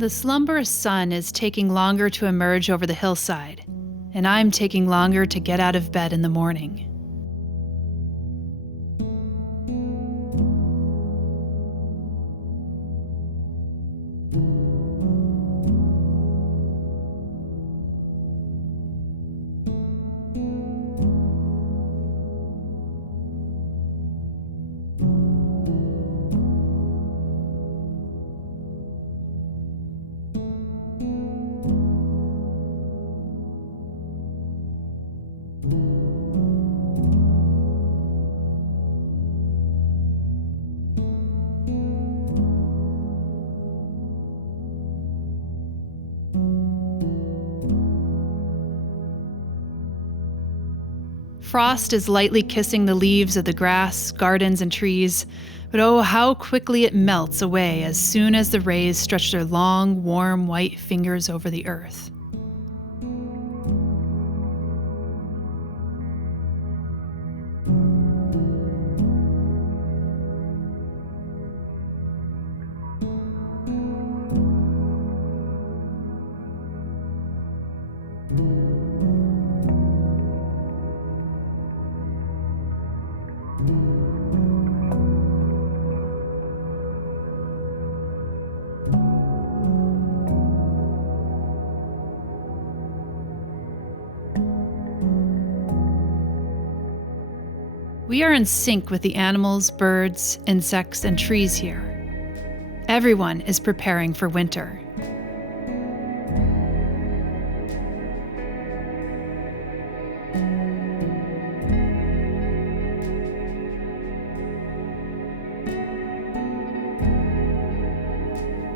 The slumberous sun is taking longer to emerge over the hillside, and I'm taking longer to get out of bed in the morning. Frost is lightly kissing the leaves of the grass, gardens, and trees, but oh, how quickly it melts away as soon as the rays stretch their long, warm, white fingers over the earth. We are in sync with the animals, birds, insects, and trees here. Everyone is preparing for winter.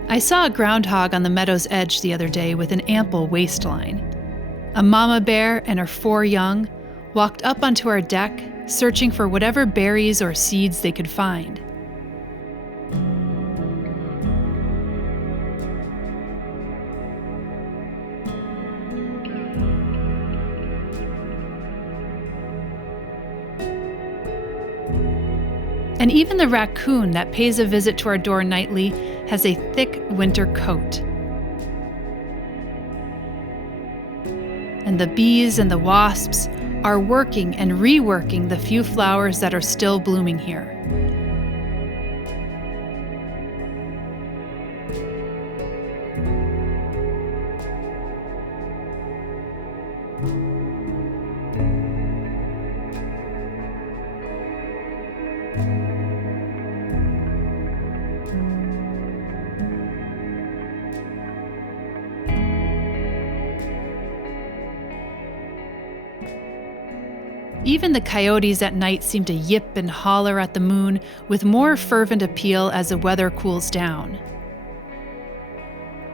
I saw a groundhog on the meadow's edge the other day with an ample waistline. A mama bear and her 4 young walked up onto our deck, searching for whatever berries or seeds they could find. And even the raccoon that pays a visit to our door nightly has a thick winter coat. And the bees and the wasps are working and reworking the few flowers that are still blooming here. Even the coyotes at night seem to yip and holler at the moon with more fervent appeal as the weather cools down.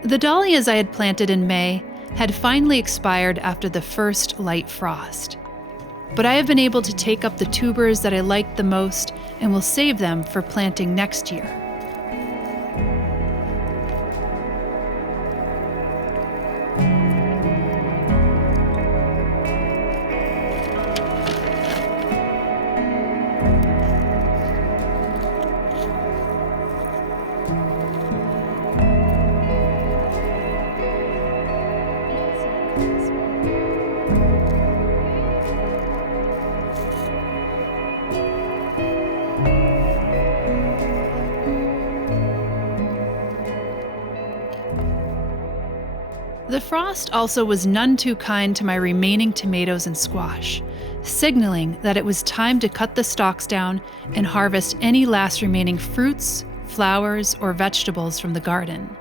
The dahlias I had planted in May had finally expired after the first light frost. But I have been able to take up the tubers that I liked the most and will save them for planting next year. The frost also was none too kind to my remaining tomatoes and squash, signaling that it was time to cut the stalks down and harvest any last remaining fruits, flowers, or vegetables from the garden.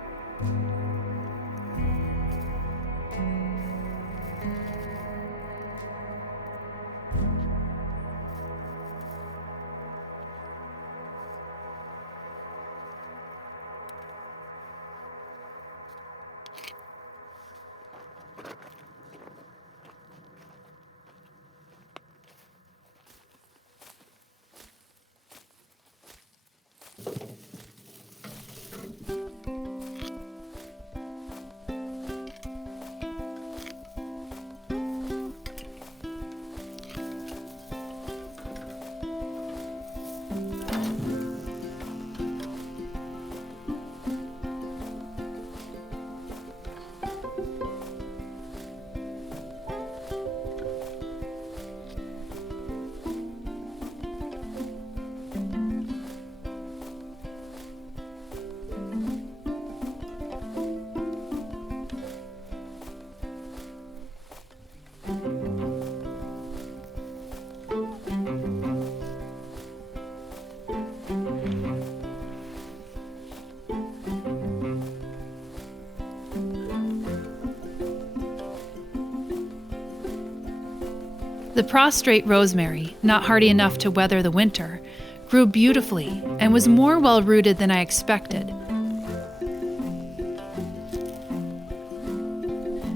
The prostrate rosemary, not hardy enough to weather the winter, grew beautifully and was more well-rooted than I expected.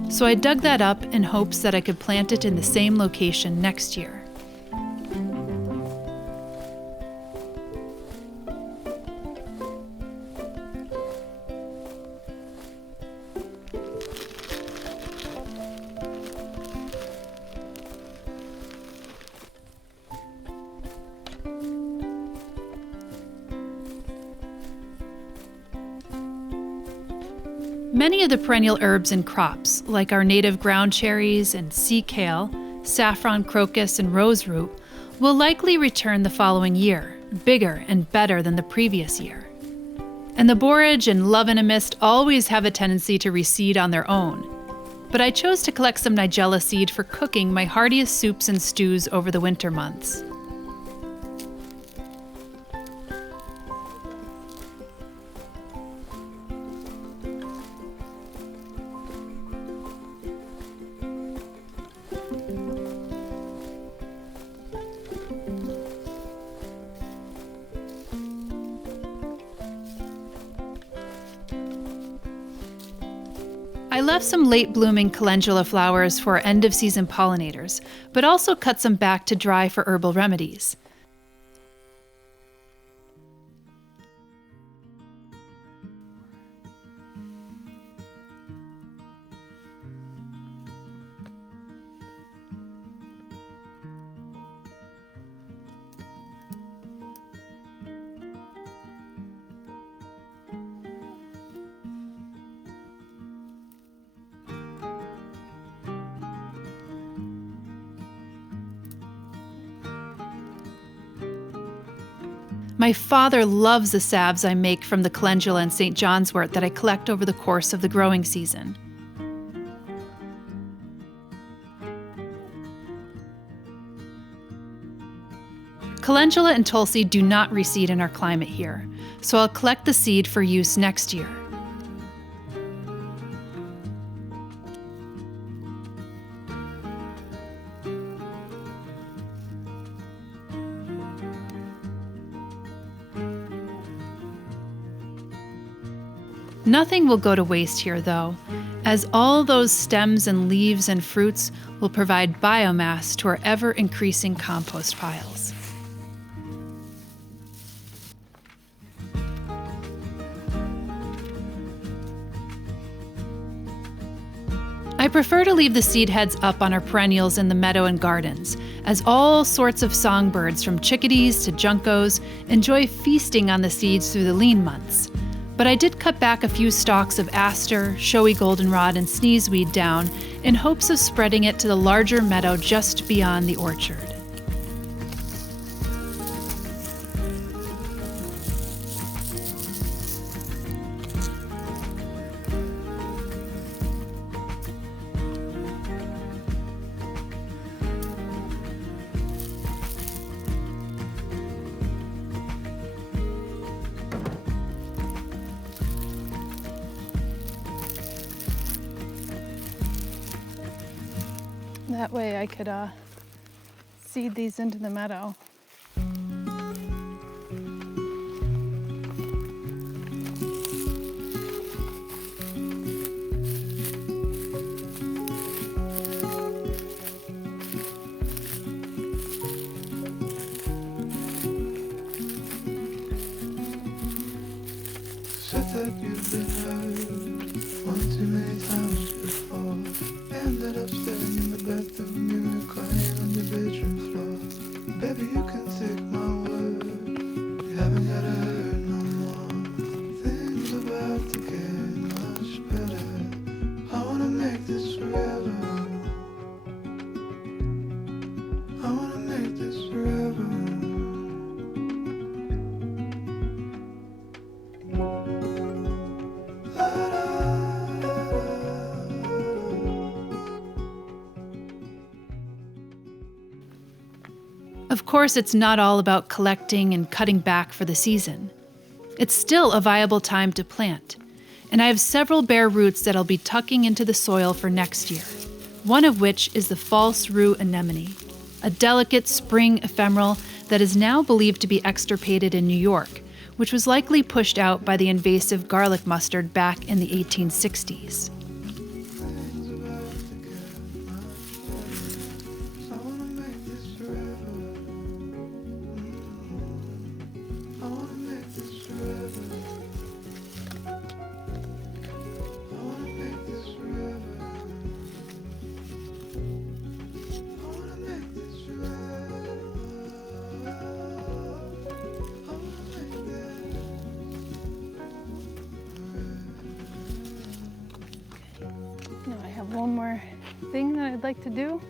So I dug that up in hopes that I could plant it in the same location next year. Many of the perennial herbs and crops, like our native ground cherries and sea kale, saffron crocus, and roseroot, will likely return the following year, bigger and better than the previous year. And the borage and love in a mist always have a tendency to reseed on their own. But I chose to collect some nigella seed for cooking my heartiest soups and stews over the winter months. I left some late-blooming calendula flowers for end-of-season pollinators, but also cut some back to dry for herbal remedies. My father loves the salves I make from the calendula and St. John's wort that I collect over the course of the growing season. Calendula and tulsi do not reseed in our climate here, so I'll collect the seed for use next year. Nothing will go to waste here, though, as all those stems and leaves and fruits will provide biomass to our ever-increasing compost piles. I prefer to leave the seed heads up on our perennials in the meadow and gardens, as all sorts of songbirds, from chickadees to juncos, enjoy feasting on the seeds through the lean months. But I did cut back a few stalks of aster, showy goldenrod, and sneezeweed down in hopes of spreading it to the larger meadow just beyond the orchard. That way I could seed these into the meadow. Said that you've been hurt one too many times before. Ended up staying in the bathroom mirror, crying on your bedroom floor. Baby, you can take my word, you haven't gotta hurt no more. Things about to get much better. I wanna make this forever. I wanna make this forever. Of course, it's not all about collecting and cutting back for the season. It's still a viable time to plant, and I have several bare roots that I'll be tucking into the soil for next year, one of which is the false root anemone. a delicate spring ephemeral that is now believed to be extirpated in New York, which was likely pushed out by the invasive garlic mustard back in the 1860s. Now I have one more thing that I'd like to do.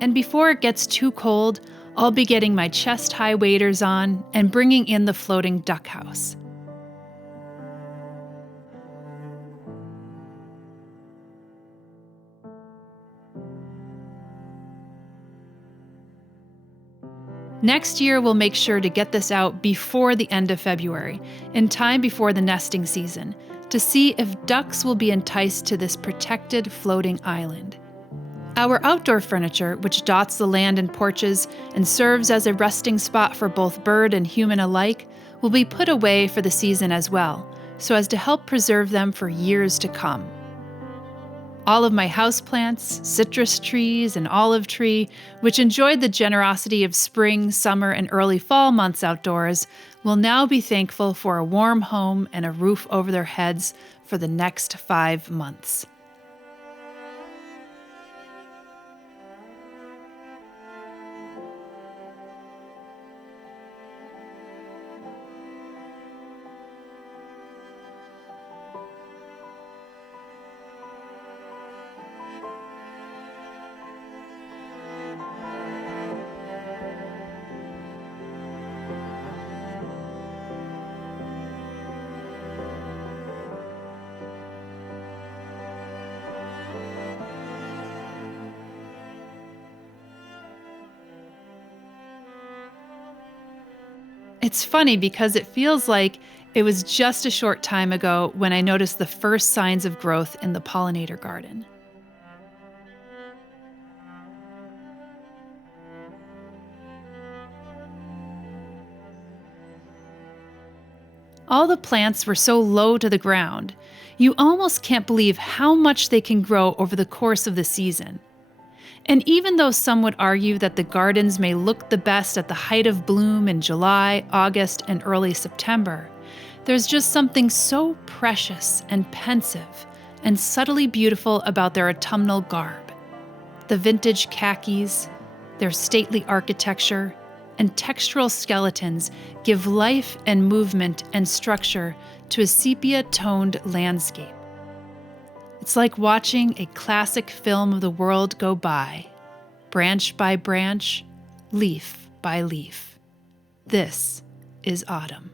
And before it gets too cold, I'll be getting my chest-high waders on and bringing in the floating duck house. Next year, we'll make sure to get this out before the end of February, in time before the nesting season, to see if ducks will be enticed to this protected floating island. Our outdoor furniture, which dots the land and porches and serves as a resting spot for both bird and human alike, will be put away for the season as well, so as to help preserve them for years to come. All of my houseplants, citrus trees, and olive tree, which enjoyed the generosity of spring, summer, and early fall months outdoors, will now be thankful for a warm home and a roof over their heads for the next 5 months. It's funny because it feels like it was just a short time ago when I noticed the first signs of growth in the pollinator garden. All the plants were so low to the ground, you almost can't believe how much they can grow over the course of the season. And even though some would argue that the gardens may look the best at the height of bloom in July, August, and early September, there's just something so precious and pensive and subtly beautiful about their autumnal garb. The vintage khakis, their stately architecture, and textural skeletons give life and movement and structure to a sepia-toned landscape. It's like watching a classic film of the world go by, branch by branch, leaf by leaf. This is autumn.